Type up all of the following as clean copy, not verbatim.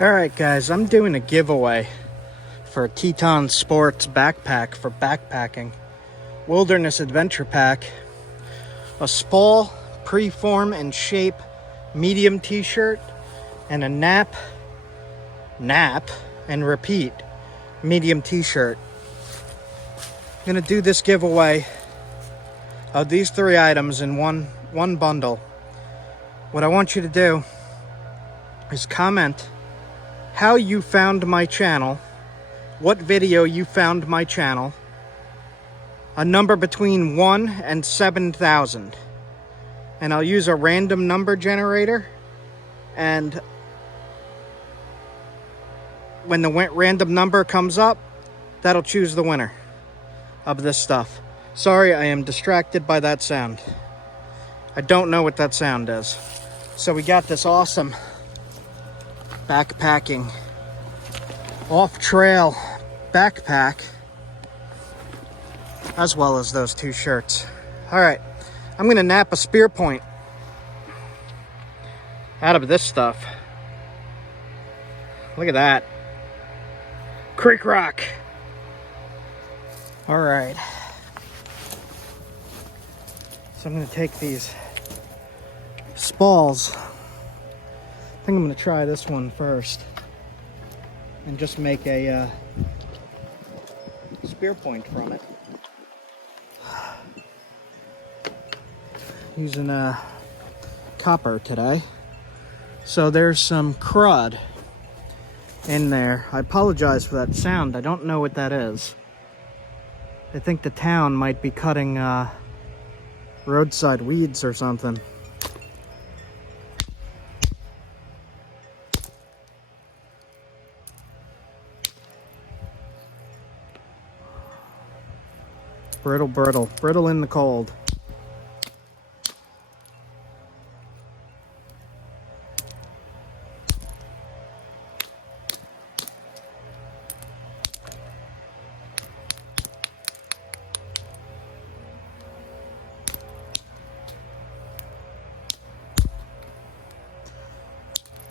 Alright guys, I'm doing a giveaway for a Teton Sports backpack for backpacking. Wilderness Adventure Pack. A Spall Preform and Shape medium t-shirt and a nap and repeat medium t-shirt. I'm gonna do this giveaway of these three items in one bundle. What I want you to do is comment how you found my channel, what video you found my channel, a number between 1 and 7,000. And I'll use a random number generator, and when the random number comes up, that'll choose the winner of this stuff. Sorry, I am distracted by that sound. I don't know what that sound is. So we got this awesome backpacking off-trail backpack, as well as those two shirts. All right, I'm gonna nap a spear point out of this stuff. Look at that. Creek rock. All right. So I'm gonna take these spalls. I think I'm gonna try this one first and just make a spear point from it. Using copper today. So there's some crud in there. I apologize for that sound. I don't know what that is. I think the town might be cutting roadside weeds or something. Brittle in the cold.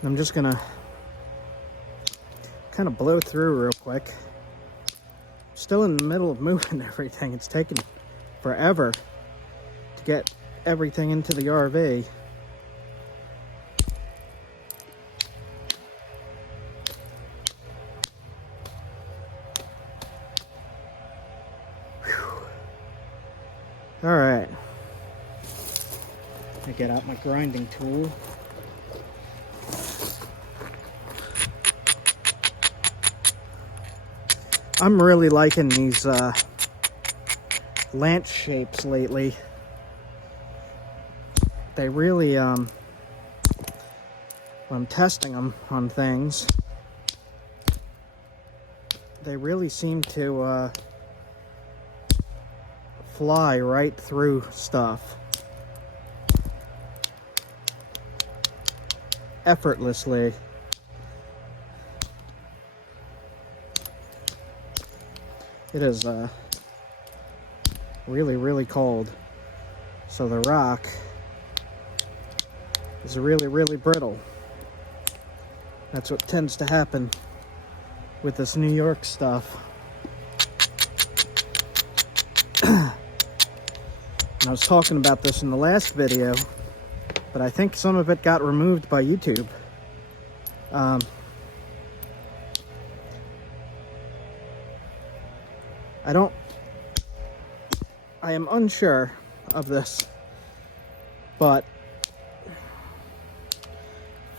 I'm just gonna kind of blow through real quick. Still in the middle of moving everything. It's taken forever to get everything into the RV. All right. I get out my grinding tool. I'm really liking these lance shapes lately. They really, when I'm testing them on things, they really seem to fly right through stuff effortlessly. It is really cold, so the rock is really brittle. That's what tends to happen with this New York stuff. And I was talking about this in the last video, but I think some of it got removed by YouTube. I am unsure of this, but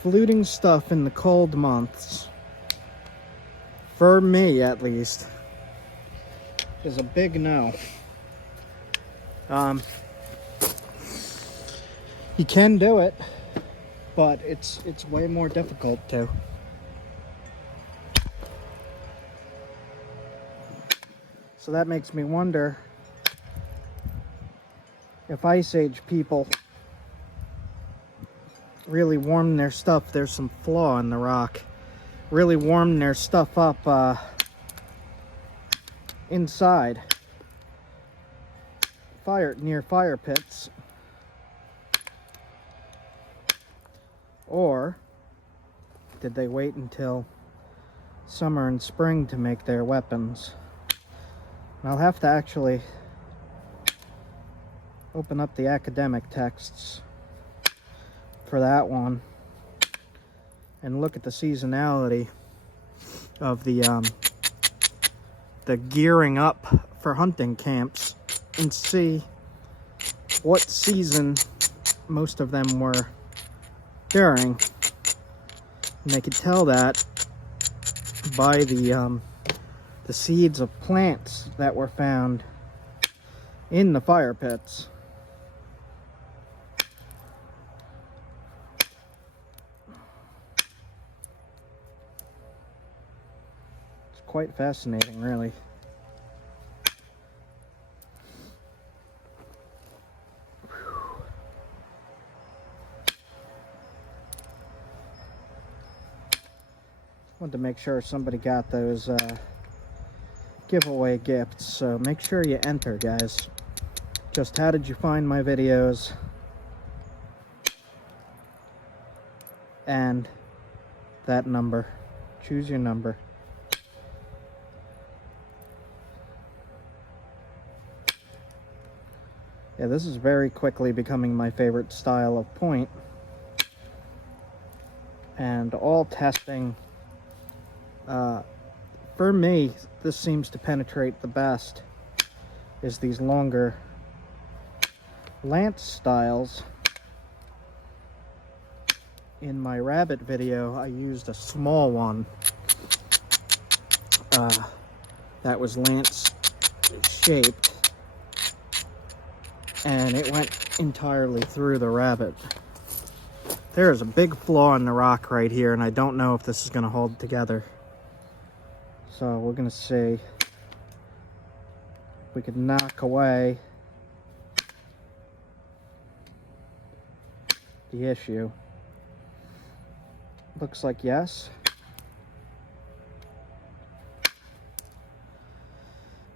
fluting stuff in the cold months, for me at least, is a big no. You can do it, but it's way more difficult to. So that makes me wonder if Ice Age people really warm their stuff. There's some flaw in the rock. Really warm their stuff up inside. Near fire pits. Or did they wait until summer and spring to make their weapons? And I'll have to actually open up the academic texts for that one and look at the seasonality of the gearing up for hunting camps and see what season most of them were during. And they could tell that by the seeds of plants that were found in the fire pits. It's quite fascinating, really. Wanted to make sure somebody got those giveaway gifts, so make sure you enter, guys. Just how did you find my videos? And that number. Choose your number. Yeah, this is very quickly becoming my favorite style of point. And all testing, for me, this seems to penetrate the best, is these longer lance styles. In my rabbit video, I used a small one that was lance shaped, and it went entirely through the rabbit. There is a big flaw in the rock right here, and I don't know if this is going to hold together. So we're going to see if we could knock away the issue. Looks like yes.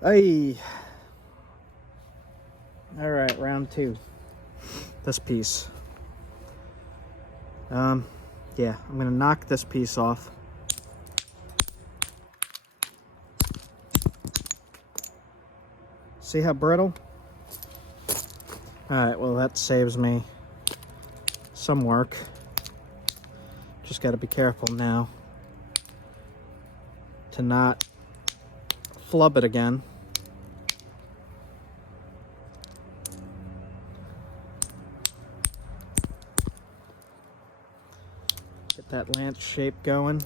Hey. All right, round two. This piece. Yeah, I'm gonna knock this piece off. See how brittle? All right, well that saves me some work. Just got to be careful now to not flub it again. Get that lance shape going.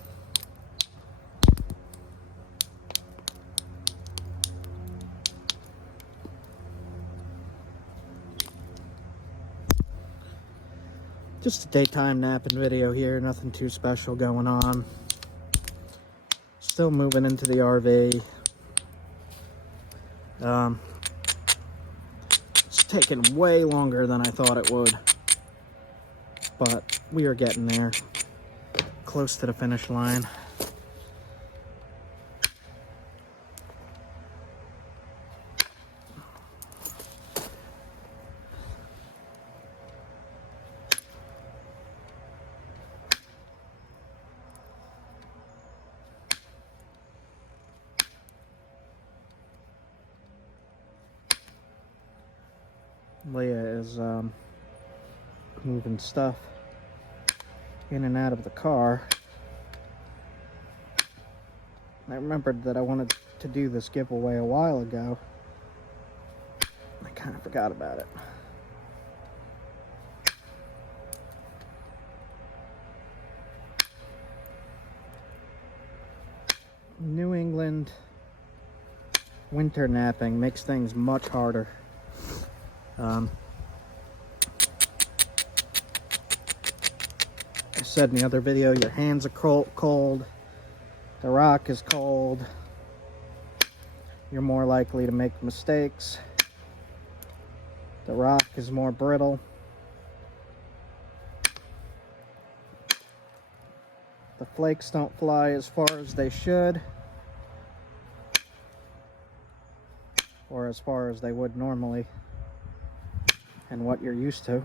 Just a daytime napping video here, nothing too special going on. Still moving into the RV. It's taken way longer than I thought it would, but we are getting there, close to the finish line. Leah is moving stuff in and out of the car. I remembered that I wanted to do this giveaway a while ago. I kind of forgot about it. New England winter napping makes things much harder. I said in the other video, your hands are cold, the rock is cold, you're more likely to make mistakes, the rock is more brittle, the flakes don't fly as far as they should, or as far as they would normally, and what you're used to.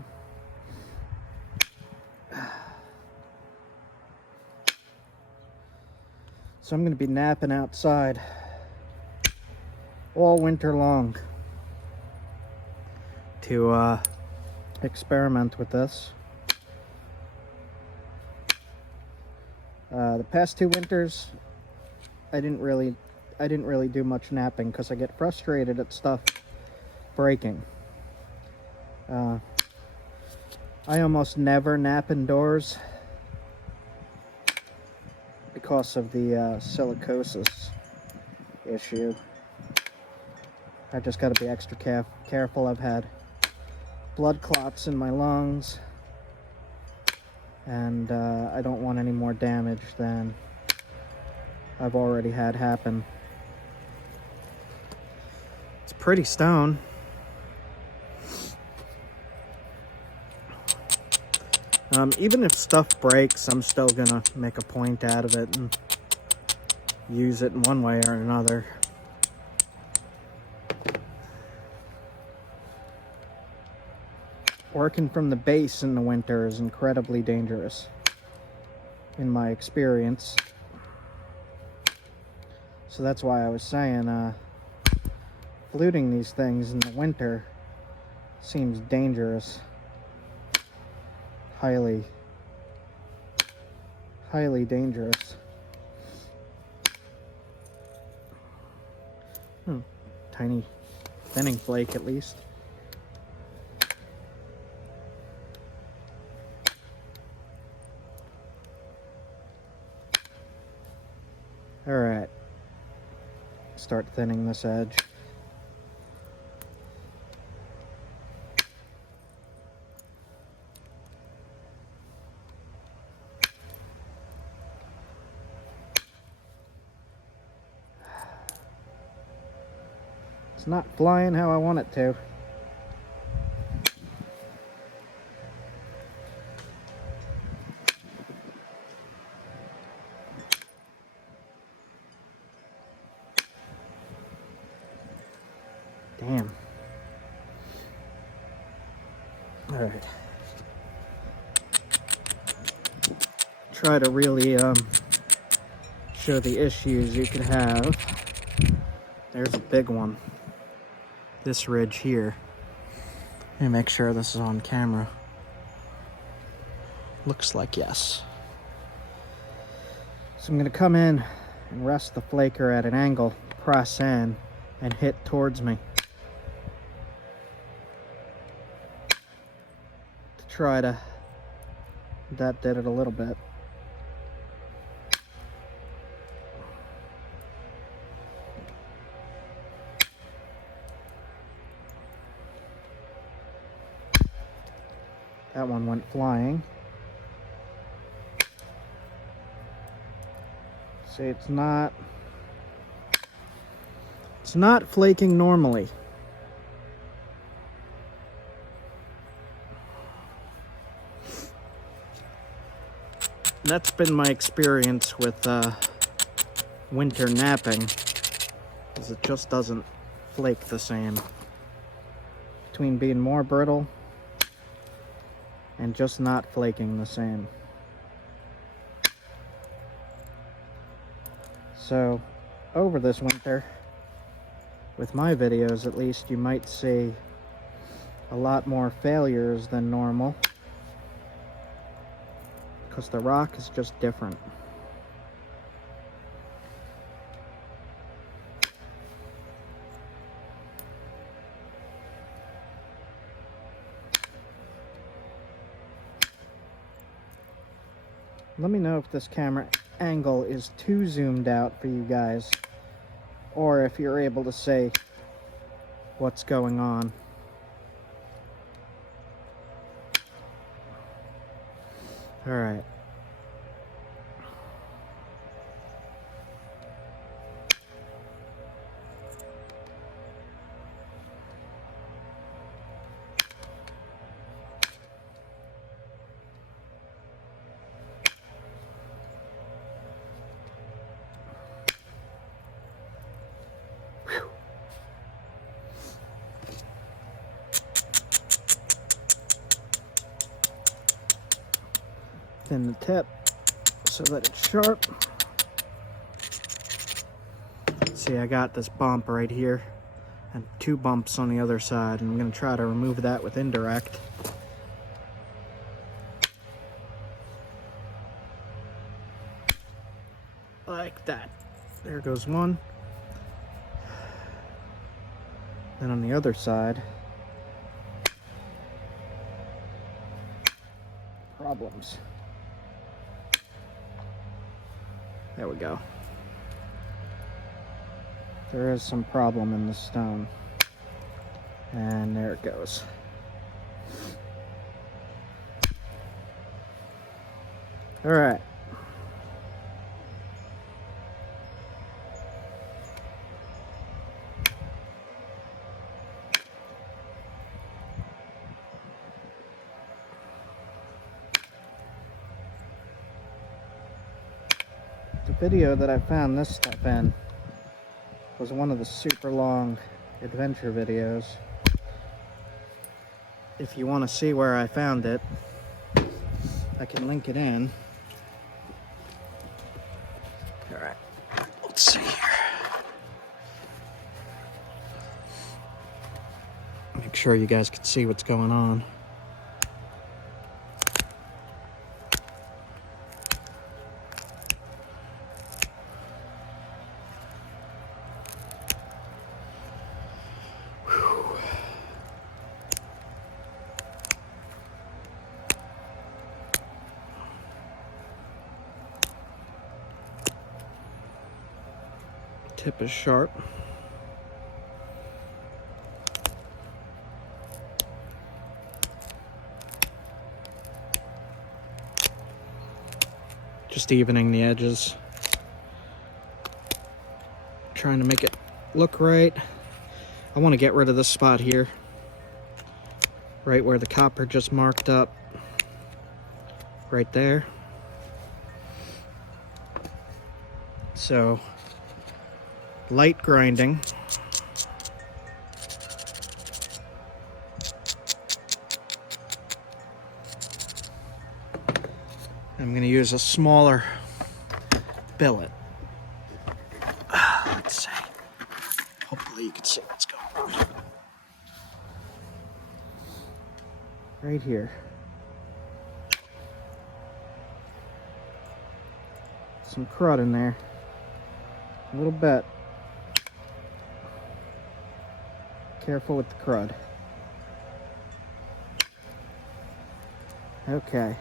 So I'm going to be napping outside all winter long to experiment with this. The past 2 winters, I didn't really do much napping because I get frustrated at stuff breaking. I almost never nap indoors because of the silicosis issue. I just got to be extra careful. I've had blood clots in my lungs, and I don't want any more damage than I've already had happen. It's pretty stone. Even if stuff breaks, I'm still gonna make a point out of it and use it in one way or another. Working from the base in the winter is incredibly dangerous, in my experience. So that's why I was saying, fluting these things in the winter seems dangerous. Highly dangerous. Tiny thinning flake at least. Alright. Start thinning this edge. It's not flying how I want it to. Damn. All right. Try to really show the issues you could have. There's a big one. This ridge here. Let me make sure this is on camera. Looks like yes. So I'm going to come in and rest the flaker at an angle, press in, and hit towards me. To try to... That did it a little bit. That one went flying. See, it's not flaking normally. That's been my experience with winter napping, is it just doesn't flake the same. Between being more brittle and just not flaking the same. So, over this winter, with my videos at least, you might see a lot more failures than normal, because the rock is just different. Let me know if this camera angle is too zoomed out for you guys, or if you're able to see what's going on. All right. Thin the tip so that it's sharp. See, I got this bump right here and 2 bumps on the other side, and I'm going to try to remove that with indirect. Like that. There goes one. Then on the other side, problems. There we go. There is some problem in the stone. And there it goes. All right. The video that I found this stuff in was one of the super long adventure videos. If you want to see where I found it, I can link it in. Alright, let's see here. Make sure you guys can see what's going on. Tip is sharp. Just evening the edges. Trying to make it look right. I want to get rid of this spot here. Right where the copper just marked up. Right there. So, light grinding. I'm going to use a smaller billet. Let's see. Hopefully you can see what's going on. Right here. Some crud in there. A little bit. Careful with the crud. Okay.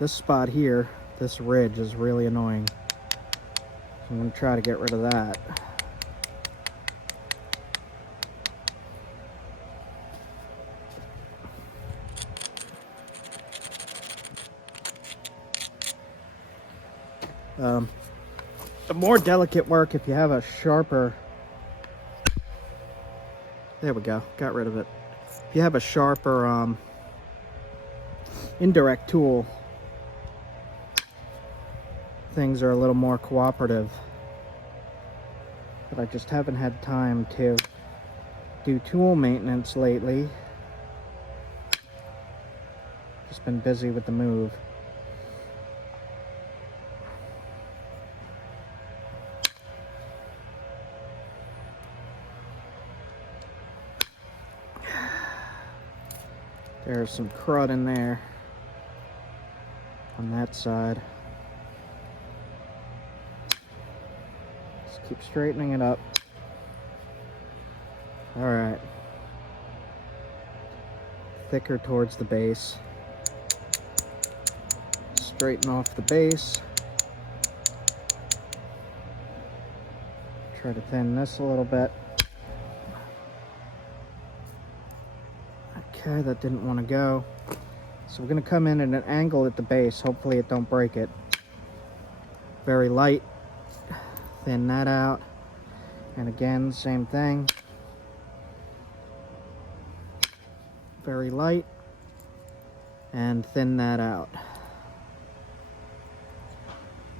This spot here, this ridge is really annoying. So I'm going to try to get rid of that. The more delicate work, if you have a sharper... There we go, got rid of it. If you have a sharper indirect tool, things are a little more cooperative. But I just haven't had time to do tool maintenance lately. Just been busy with the move. There's some crud in there on that side. Just keep straightening it up. All right. Thicker towards the base. Straighten off the base. Try to thin this a little bit. Okay, that didn't want to go. So we're going to come in at an angle at the base. Hopefully it don't break it. Very light. Thin that out. And again, same thing. Very light. And thin that out.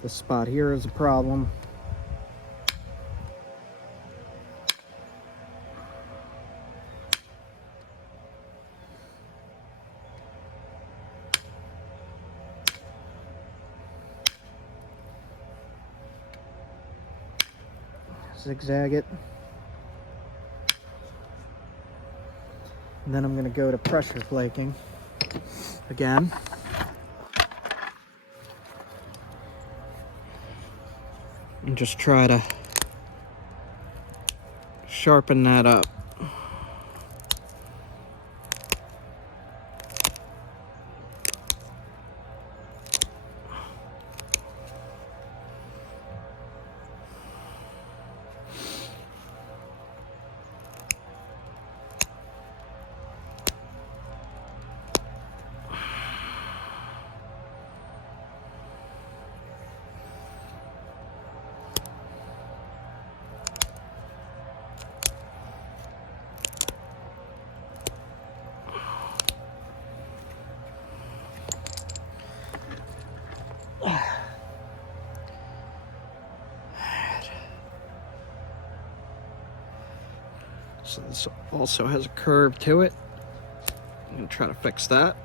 This spot here is a problem. zigzag it. And then I'm going to go to pressure flaking again. And just try to sharpen that up. So this also has a curve to it. I'm going to try to fix that.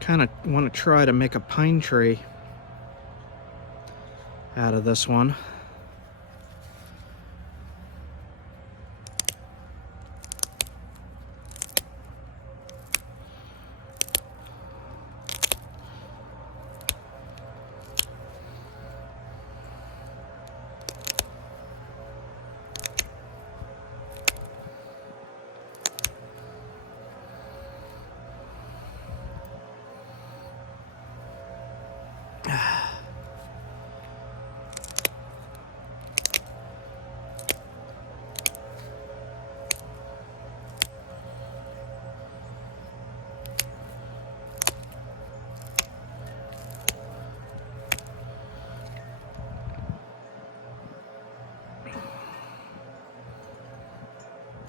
Kind of want to try to make a pine tree out of this one.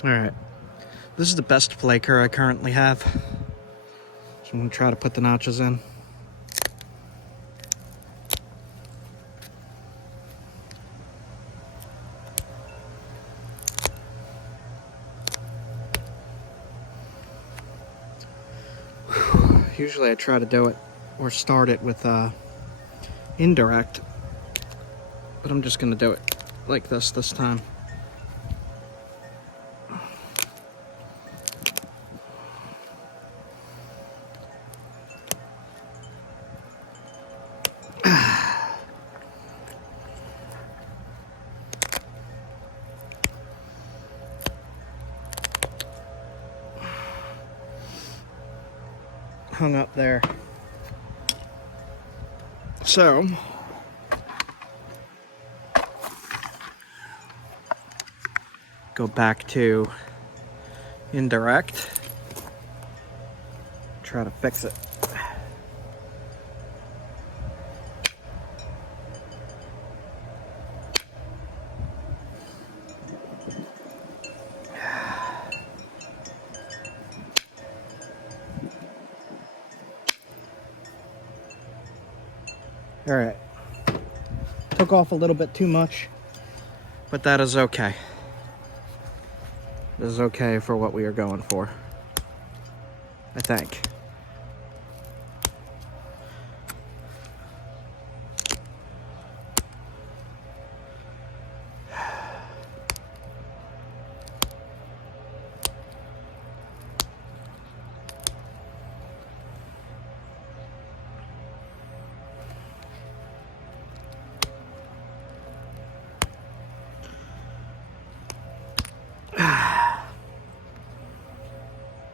Alright, this is the best flaker I currently have. So I'm going to try to put the notches in. Usually I try to do it or start it with indirect, but I'm just going to do it like this time. Hung up there. So go back to indirect, try to fix it. All right, took off a little bit too much, but that is okay. This is okay for what we are going for, I think.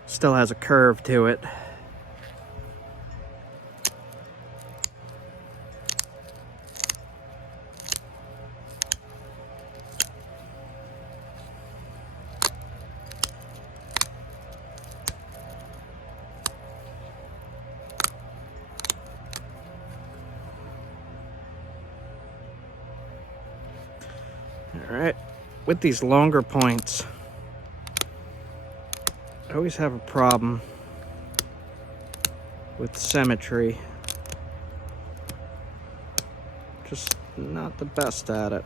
Still has a curve to it. All right, with these longer points, I always have a problem with symmetry. Just not the best at it.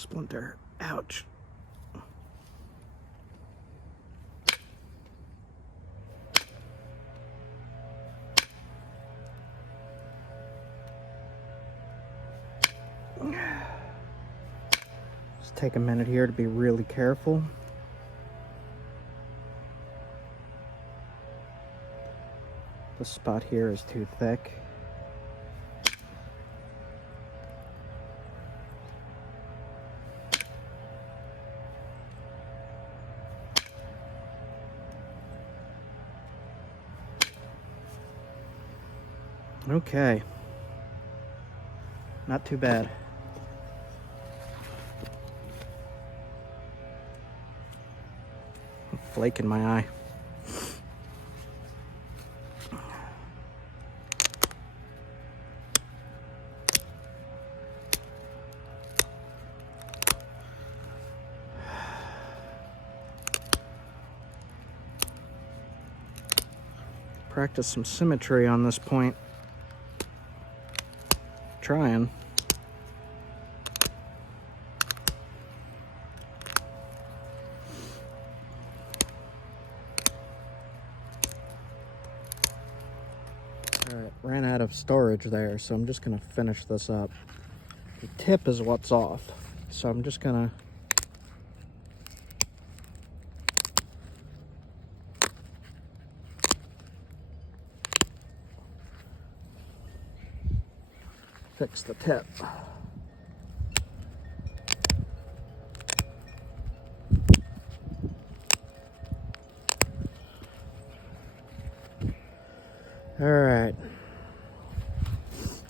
splinter. Ouch. Just take a minute here to be really careful. The spot here is too thick. Okay. Not too bad. Flake in my eye. Practice some symmetry on this point. Trying. Alright, ran out of storage there, so I'm just going to finish this up. The tip is what's off, so I'm just going to fix the tip. All right,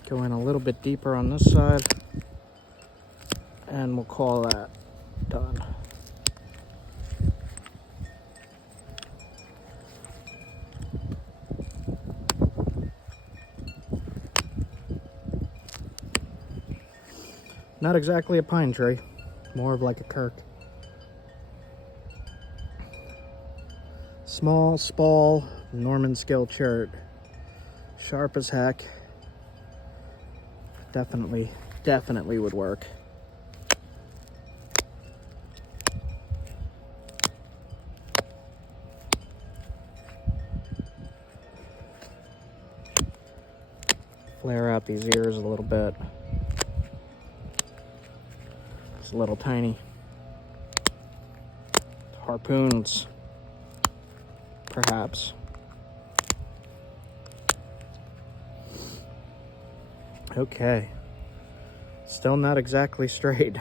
go in a little bit deeper on this side, and we'll call that done. Not exactly a pine tree, more of like a kirk. Small, spall, Normanskill chert. Sharp as heck. Definitely would work. Flare out these ears a little bit. It's a little tiny. Harpoons, perhaps. Okay. Still not exactly straight.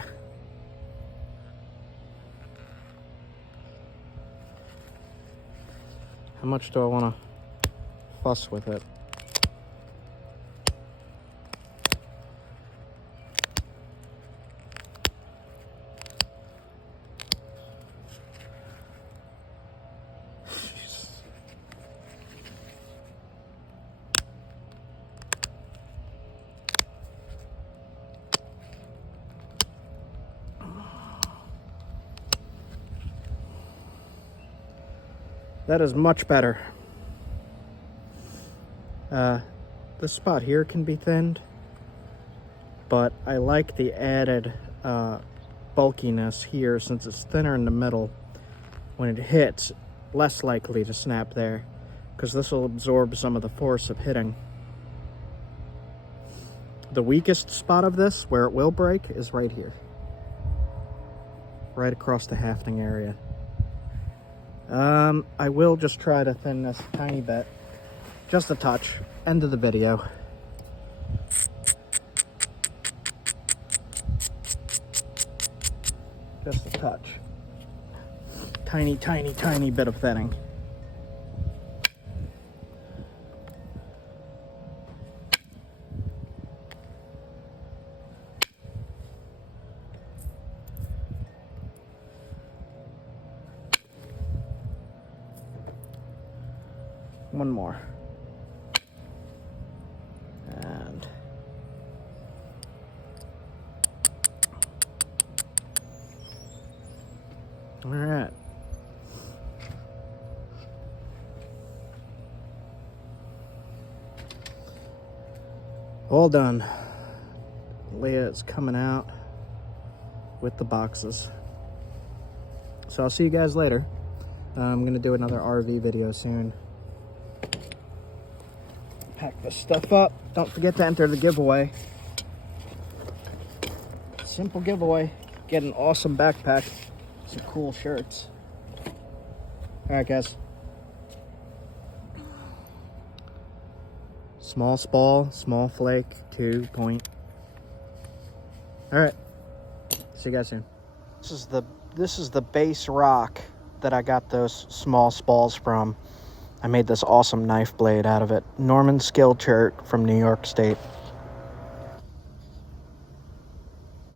How much do I want to fuss with it? That is much better. This spot here can be thinned, but I like the added bulkiness here since it's thinner in the middle. When it hits, less likely to snap there, because this will absorb some of the force of hitting. The weakest spot of this, where it will break, is right here. Right across the hafting area. I will just try to thin this a tiny bit. Just a touch. End of the video. Just a touch. Tiny, tiny, tiny bit of thinning. One more. And all right. All done. Leah is coming out. with the boxes. So I'll see you guys later. I'm gonna do another RV video soon. Pack this stuff up. Don't forget to enter the giveaway. Simple giveaway. Get an awesome backpack. Some cool shirts. Alright guys. Small spall, small flake, 2 point. Alright. See you guys soon. This is the base rock that I got those small spalls from. I made this awesome knife blade out of it. Normanskill chert from New York State.